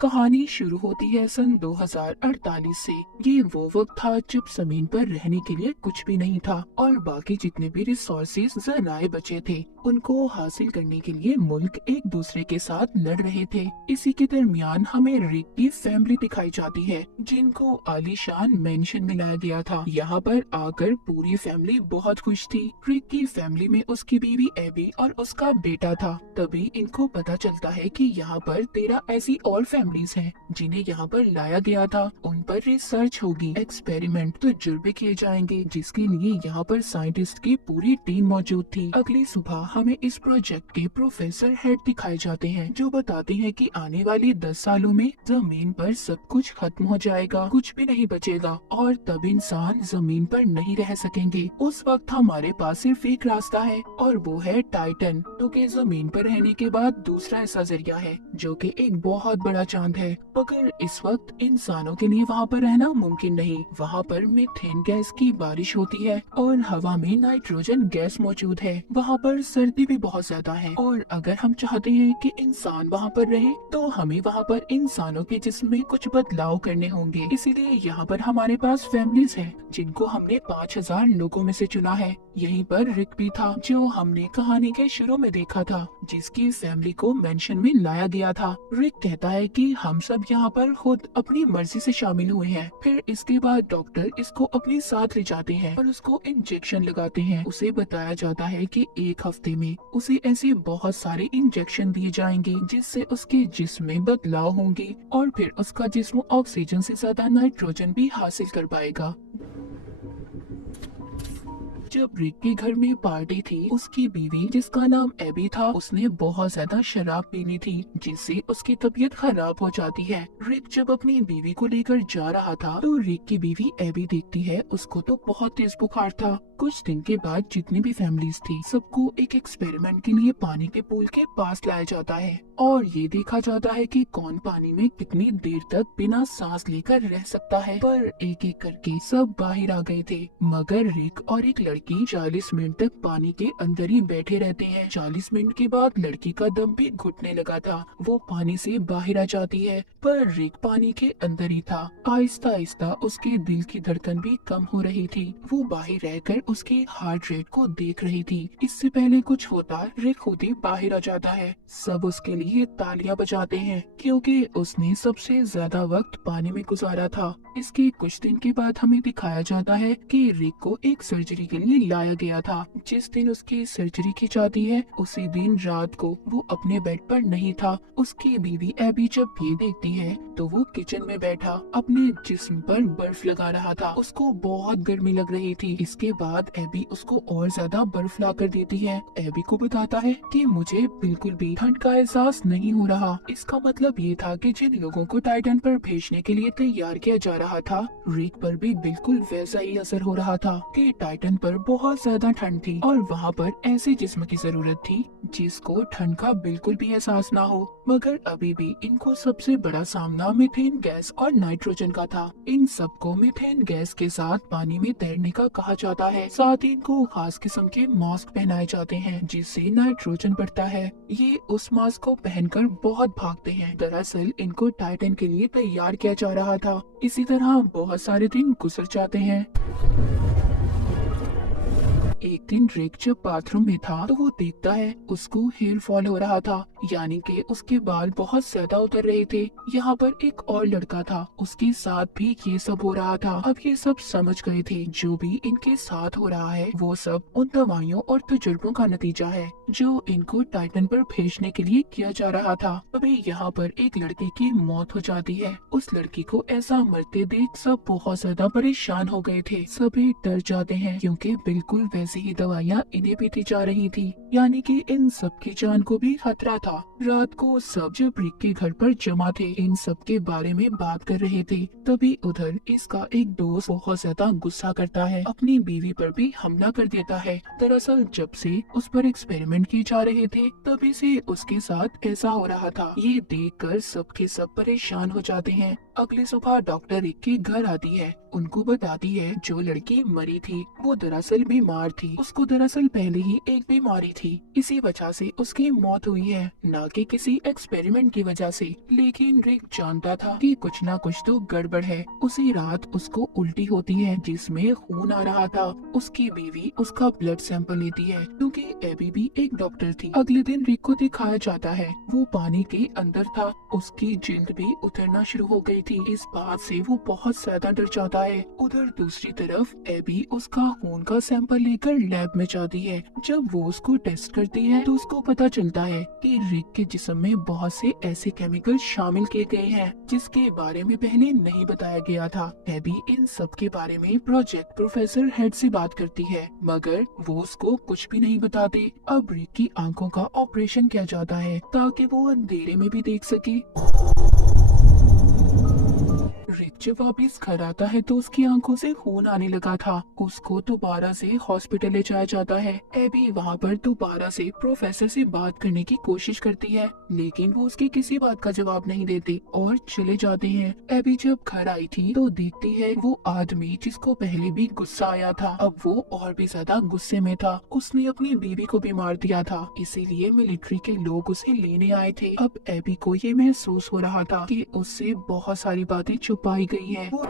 कहानी शुरू होती है सन 2048 से। ये वो वक्त था जब जमीन पर रहने के लिए कुछ भी नहीं था और बाकी जितने भी रिसोर्सेज जराए बचे थे उनको हासिल करने के लिए मुल्क एक दूसरे के साथ लड़ रहे थे। इसी के दरमियान हमें रिक की फैमिली दिखाई जाती है जिनको आलीशान मेंशन में लाया गया था। यहाँ पर आकर पूरी फैमिली बहुत खुश थी। रिक की फैमिली में उसकी बीवी एबी और उसका बेटा था। तभी इनको पता चलता है कि यहाँ पर 13 ऐसी और फैमिलीज हैं जिन्हें यहाँ पर लाया गया था। उन पर रिसर्च होगी, एक्सपेरिमेंट तजुर्बे किए जाएंगे जिसके लिए यहाँ पर साइंटिस्ट की पूरी टीम मौजूद थी। अगली सुबह हमें इस प्रोजेक्ट के प्रोफेसर हेड दिखाए जाते हैं जो बताते हैं कि आने वाले 10 सालों में जमीन पर सब कुछ खत्म हो जाएगा, कुछ भी नहीं बचेगा और तब इंसान जमीन पर नहीं रह सकेंगे। उस वक्त हमारे पास सिर्फ एक रास्ता है और वो है टाइटन, जो कि जमीन पर रहने के बाद दूसरा ऐसा जरिया है जो कि एक बहुत बड़ा चांद है। मगर इस वक्त इंसानों के लिए वहाँ पर रहना मुमकिन नहीं। वहाँ पर मीथेन गैस की बारिश होती है और हवा में नाइट्रोजन गैस मौजूद है। वहाँ पर सर्दी भी बहुत ज्यादा है और अगर हम चाहते हैं कि इंसान वहाँ पर रहे तो हमें वहाँ पर इंसानों के जिस्म में कुछ बदलाव करने होंगे। इसीलिए यहाँ पर हमारे पास फैमिलीज हैं जिनको हमने 5000 लोगों में से चुना है। यहीं पर रिक भी था जो हमने कहानी के शुरू में देखा था, जिसकी फैमिली को मेंशन में लाया गया था। रिक कहता है कि हम सब यहाँ पर खुद अपनी मर्जी से शामिल हुए हैं। फिर इसके बाद डॉक्टर इसको अपने साथ ले जाते हैं और उसको इंजेक्शन लगाते हैं। उसे बताया जाता है कि एक हफ्ते में उसे ऐसे बहुत सारे इंजेक्शन दिए जाएंगे जिससे उसके जिस्म में बदलाव होंगे और फिर उसका जिस्म ऑक्सीजन से ज्यादा नाइट्रोजन भी हासिल कर पाएगा। जब रिक के घर में पार्टी थी, उसकी बीवी जिसका नाम एबी था उसने बहुत ज्यादा शराब पीनी थी जिससे उसकी तबीयत खराब हो जाती है। रिक जब अपनी बीवी को लेकर जा रहा था तो रिक की बीवी एबी देखती है उसको तो बहुत तेज बुखार था। कुछ दिन के बाद जितनी भी फैमिलीज थी सबको एक एक्सपेरिमेंट के लिए पानी के पूल के पास लाया जाता है और ये देखा जाता है कि कौन पानी में कितनी देर तक बिना सांस लेकर रह सकता है। पर एक एक करके सब बाहर आ गए थे मगर रिक और एक लड़की 40 मिनट तक पानी के अंदर ही बैठे रहते हैं। 40 मिनट के बाद लड़की का दम भी घुटने लगा था, वो पानी से बाहर आ जाती है पर रिक पानी के अंदर ही था। आहिस्ता आहिस्ता उसके दिल की धड़कन भी कम हो रही थी। वो बाहर रहकर उसके हार्ट रेट को देख रही थी। इससे पहले कुछ होता रिक खुद ही बाहर आ जाता है। सब उसके लिए तालियां बजाते हैं क्योंकि उसने सबसे ज्यादा वक्त पानी में गुजारा था। इसके कुछ दिन के बाद हमें दिखाया जाता है कि रिक को एक सर्जरी के लिए लाया गया था। जिस दिन उसकी सर्जरी की जाती है उसी दिन रात को वो अपने बेड पर नहीं था। उसकी बीवी एबी जब ये देखती है तो वो किचन में बैठा अपने जिस्म पर बर्फ लगा रहा था। उसको बहुत गर्मी लग रही थी। इसके बाद एबी उसको और ज्यादा बर्फ ला कर देती है। एबी को बताता है कि मुझे बिल्कुल भी ठंड का एहसास नहीं हो रहा। इसका मतलब ये था कि जिन लोगों को टाइटन पर भेजने के लिए तैयार किया जा रहा था रिक पर भी बिल्कुल वैसा ही असर हो रहा था कि टाइटन पर बहुत ज्यादा ठंड थी और वहाँ पर ऐसे जिस्म की जरूरत थी जिसको ठंड का बिल्कुल भी एहसास ना हो। मगर अभी भी इनको सबसे बड़ा सामना मीथेन गैस और नाइट्रोजन का था। इन सबको मीथेन गैस के साथ पानी में तैरने का कहा जाता है। साथ ही इनको खास किस्म के मास्क पहनाए जाते हैं जिससे नाइट्रोजन बढ़ता है। ये उस मास्क को पहनकर बहुत भागते हैं। दरअसल इनको टाइटन के लिए तैयार किया जा रहा था। इसी तरह बहुत सारे दिन गुजर जाते हैं। एक दिन रिक जब बाथरूम में था तो वो देखता है उसको हेयर फॉल हो रहा था, यानी कि उसके बाल बहुत ज्यादा उतर रहे थे। यहाँ पर एक और लड़का था, उसके साथ भी ये सब हो रहा था। अब ये सब समझ गए थे जो भी इनके साथ हो रहा है वो सब उन दवाइयों और तजुर्बों का नतीजा है जो इनको टाइटन पर भेजने के लिए किया जा रहा था। अभी यहाँ पर एक लड़के की मौत हो जाती है। उस लड़की को ऐसा मरते देख सब बहुत ज्यादा परेशान हो गए थे। सभी डर जाते हैं क्योंकि बिल्कुल वैसी ही दवाइयाँ इन्हें भी दी जा रही थी, यानी कि इन सब की जान को भी खतरा था। रात को सब जब रिक के घर पर जमा थे इन सब के बारे में बात कर रहे थे तभी उधर इसका एक दोस्त बहुत ज्यादा गुस्सा करता है, अपनी बीवी पर भी हमला कर देता है। दरअसल जब से उस पर एक्सपेरिमेंट किए जा रहे थे तभी से उसके साथ ऐसा हो रहा था। ये देखकर सबके सब परेशान हो जाते हैं। अगली सुबह डॉक्टर रिक के घर आती है, उनको बताती है जो लड़की मरी थी वो दरअसल बीमार थी। उसको दरअसल पहले ही एक बीमारी थी, इसी वजह से उसकी मौत हुई है, न कि किसी एक्सपेरिमेंट की वजह से। लेकिन रिक जानता था कि कुछ ना कुछ तो गड़बड़ है। उसी रात उसको उल्टी होती है जिसमें खून आ रहा था। उसकी बीवी उसका ब्लड सैंपल लेती है क्योंकि एबी भी एक डॉक्टर थी। अगले दिन रिक को दिखाया जाता है, वो पानी के अंदर था। उसकी जिल्द भी उतरना शुरू हो गई थी। इस बात से वो बहुत ज्यादा डर जाता है। उधर दूसरी तरफ एबी उसका खून का सैंपल लेकर लैब में जाती है। जब वो उसको टेस्ट करती है तो उसको पता चलता है कि रिक के जिस्म में बहुत से ऐसे केमिकल शामिल किए गए हैं जिसके बारे में पहले नहीं बताया गया था। एबी इन सब के बारे में प्रोजेक्ट प्रोफेसर हेड से बात करती है, मगर वो उसको कुछ भी नहीं बताते। अब रिक की आंखों का ऑपरेशन किया जाता है ताकि वो अंधेरे में भी देख सके। रिक जब वापिस घर आता है तो उसकी आंखों से खून आने लगा था। उसको दोबारा से हॉस्पिटल ले जाया जाता है। एबी वहाँ पर दोबारा से प्रोफेसर से बात करने की कोशिश करती है, लेकिन वो उसकी किसी बात का जवाब नहीं देते और चले जाते हैं। एबी जब घर आई थी तो देखती है वो आदमी जिसको पहले भी गुस्सा आया था, अब वो और भी ज्यादा गुस्से में था। उसने अपनी बीवी को भी मार दिया था, इसीलिए मिलिट्री के लोग उसे लेने आए थे। अब एबी को ये महसूस हो रहा था कि उससे बहुत सारी बातें छुपाई गई हैं। वो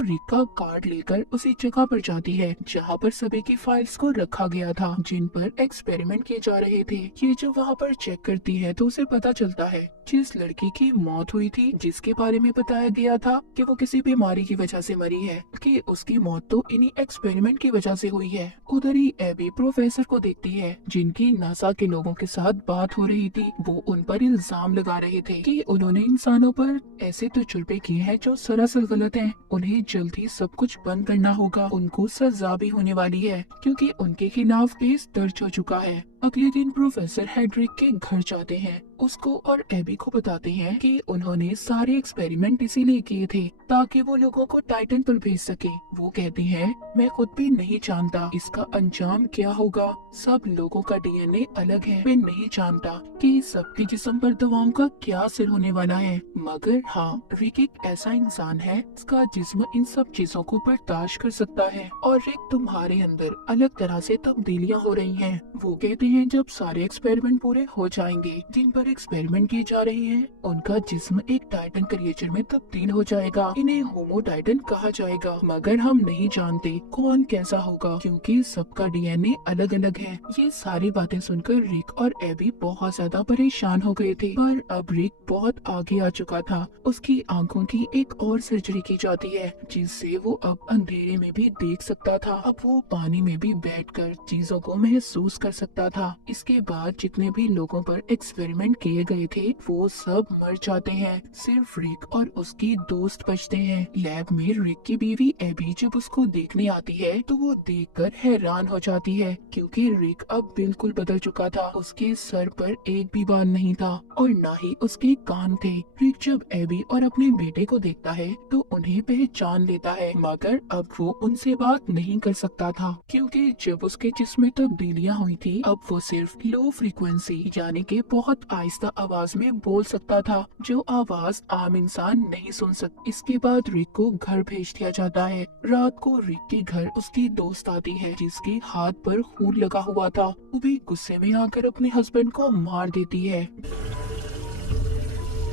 रिक का कार्ड लेकर उसी जगह पर जाती है जहाँ पर सभी की फाइल्स को रखा गया था जिन पर एक्सपेरिमेंट किए जा रहे थे। ये जब वहाँ पर चेक करती है तो उसे पता चलता है जिस लड़की की मौत हुई थी, जिसके बारे में बताया गया था कि वो किसी बीमारी की वजह से मरी है, कि उसकी मौत तो इन्हीं एक्सपेरिमेंट की वजह से हुई है। उधर ही एबी प्रोफेसर को देखती है जिनकी नासा के लोगों के साथ बात हो रही थी। वो उन पर इल्जाम लगा रहे थे कि उन्होंने इंसानों पर ऐसे तजुर्बे किए हैं जो सरासर गलत हैं। उन्हें जल्द ही सब कुछ बंद करना होगा। उनको सजा भी होने वाली है क्योंकि उनके खिलाफ केस दर्ज हो चुका है। अगले दिन प्रोफेसर हेड्रिक के घर जाते हैं, उसको और एबी को बताते हैं कि उन्होंने सारे एक्सपेरिमेंट इसीलिए किए थे ताकि वो लोगों को टाइटन पर भेज सके। वो कहते हैं मैं खुद भी नहीं जानता इसका अंजाम क्या होगा। सब लोगों का डीएनए अलग है। मैं नहीं जानता कि सबके जिस्म पर दवाओं का क्या असर होने वाला है, मगर हाँ, रिक एक ऐसा इंसान है जिसका जिस्म इन सब चीजों को बर्दाश्त कर सकता है। और रिक, तुम्हारे अंदर अलग तरह से तब्दीलियां हो रही हैं। वो कहते हैं जब सारे एक्सपेरिमेंट पूरे हो जाएंगे जिन पर एक्सपेरिमेंट किए जा रहे हैं, उनका जिस्म एक टाइटन क्रिएचर में तब्दील हो जाएगा। इन्हें होमो टाइटन कहा जाएगा, मगर हम नहीं जानते कौन कैसा होगा क्योंकि सबका डीएनए अलग अलग है। ये सारी बातें सुनकर रिक और एबी बहुत ज्यादा परेशान हो गए थे, पर अब रिक बहुत आगे आ चुका था। उसकी आंखों की एक और सर्जरी की जाती है जिससे वो अब अंधेरे में भी देख सकता था। अब वो पानी में भी बैठकर चीजों को महसूस कर सकता था। इसके बाद जितने भी लोगों पर एक्सपेरिमेंट किए गए थे वो सब मर जाते हैं, सिर्फ रिक और उसकी दोस्त बचते हैं। लैब में रिक की बीवी एबी जब उसको देखने आती है तो वो देखकर हैरान हो जाती है क्योंकि रिक अब बिल्कुल बदल चुका था। उसके सर पर एक भी बाल नहीं था और न ही उसके कान थे। रिक जब एबी और अपने बेटे को देखता है तो उन्हें पहचान लेता है, मगर अब वो उनसे बात नहीं कर सकता था क्योंकि जब उसके जिस्म में तब्दीलियां हुई थी अब वो सिर्फ लो फ्रीक्वेंसी यानी कि बहुत आहिस्ता आवाज में बोल सकता था, जो आवाज आम इंसान नहीं सुन सकता। इसके बाद रिक को घर भेज दिया जाता है। रात को रिक के घर उसकी दोस्त आती है जिसके हाथ पर खून लगा हुआ था। वो भी गुस्से में आकर अपने हस्बैंड को मार देती है।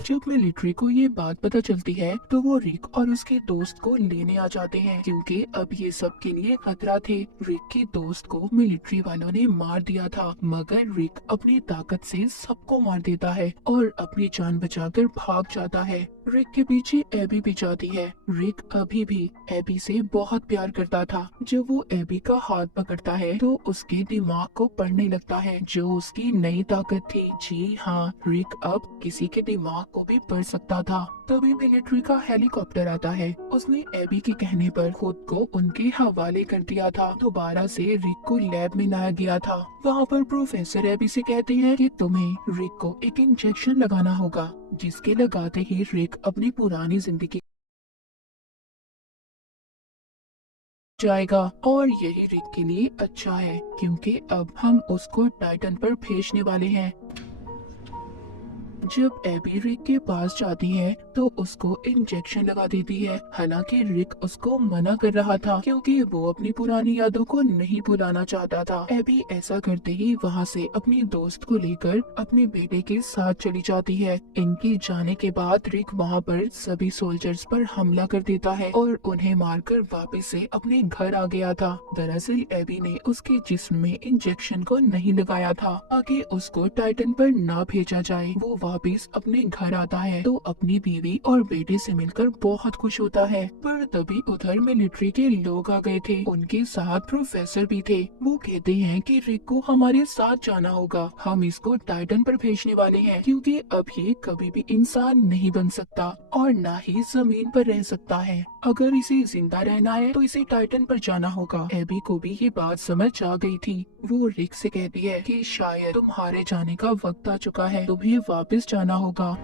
जब मिलिट्री को ये बात पता चलती है तो वो रिक और उसके दोस्त को लेने आ जाते हैं क्योंकि अब ये सब के लिए खतरा थे। रिक के दोस्त को मिलिट्री वालों ने मार दिया था, मगर रिक अपनी ताकत से सबको मार देता है और अपनी जान बचाकर भाग जाता है। रिक के पीछे एबी भी जाती है। रिक अभी भी एबी से बहुत प्यार करता था। जब वो एबी का हाथ पकड़ता है तो उसके दिमाग को पढ़ने लगता है, जो उसकी नई ताकत थी। जी हाँ, रिक अब किसी के दिमाग को भी पढ़ सकता था। तभी मिलिट्री का हेलीकॉप्टर आता है। उसने एबी के कहने पर खुद को उनके हवाले कर दिया था। दोबारा से रिक को लैब में लाया गया था। वहाँ पर प्रोफेसर एबी से कहते हैं कि तुम्हें रिक को एक इंजेक्शन लगाना होगा, जिसके लगाते ही रिक अपनी पुरानी जिंदगी जाएगा। और यही रिक के लिए अच्छा है क्योंकि अब हम उसको टाइटन पर भेजने वाले हैं। जब एबी रिक के पास जाती है तो उसको इंजेक्शन लगा देती है। हालांकि रिक उसको मना कर रहा था क्योंकि वो अपनी पुरानी यादों को नहीं भुलाना चाहता था। एबी ऐसा करते ही वहाँ से अपनी दोस्त को लेकर अपने बेटे के साथ चली जाती है। इनके जाने के बाद रिक वहाँ पर सभी सोल्जर्स पर हमला कर देता है और उन्हें मारकर वापस से अपने घर आ गया था। दरअसल एबी ने उसके जिस्म में इंजेक्शन को नहीं लगाया था ताकि उसको टाइटन पर ना भेजा जाए। वो वापस अपने घर आता है तो अपनी बीवी और बेटे से मिलकर बहुत खुश होता है। पर तभी उधर मिलिट्री के लोग आ गए थे, उनके साथ प्रोफेसर भी थे। वो कहते हैं कि रिक को हमारे साथ जाना होगा, हम इसको टाइटन पर भेजने वाले हैं क्योंकि अब ये कभी भी इंसान नहीं बन सकता और ना ही जमीन पर रह सकता है। अगर इसे जिंदा रहना है तो इसे टाइटन पर जाना होगा। एबी को भी ये बात समझ आ गई थी। वो रिक से कहती है कि शायद तुम्हारे जाने का वक्त आ चुका है, तुम्हें वापस जाना होगा।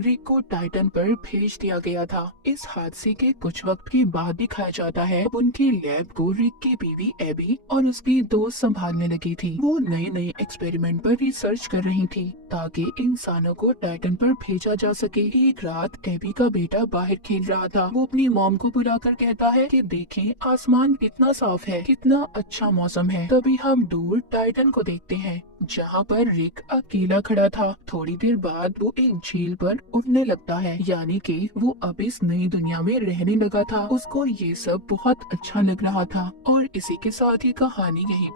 रिक को टाइटन पर भेज दिया गया था। इस हादसे के कुछ वक्त के बाद दिखाया जाता है अब उनके लैब को रिक की बीवी एबी और उसकी दोस्त संभालने लगी थी। वो नए नए एक्सपेरिमेंट पर रिसर्च कर रही थी ताकि इंसानों को टाइटन पर भेजा जा सके। एक रात एबी का बेटा बाहर खेल रहा था। वो अपनी मॉम को बुलाकर कहता है कि देखें आसमान कितना साफ है, कितना अच्छा मौसम है। तभी हम दूर टाइटन को देखते हैं जहाँ पर रिक अकेला खड़ा था। थोड़ी देर बाद वो एक झील पर उड़ने लगता है, यानी कि वो अब इस नई दुनिया में रहने लगा था। उसको ये सब बहुत अच्छा लग रहा था और इसी के साथ ही कहानी यहीं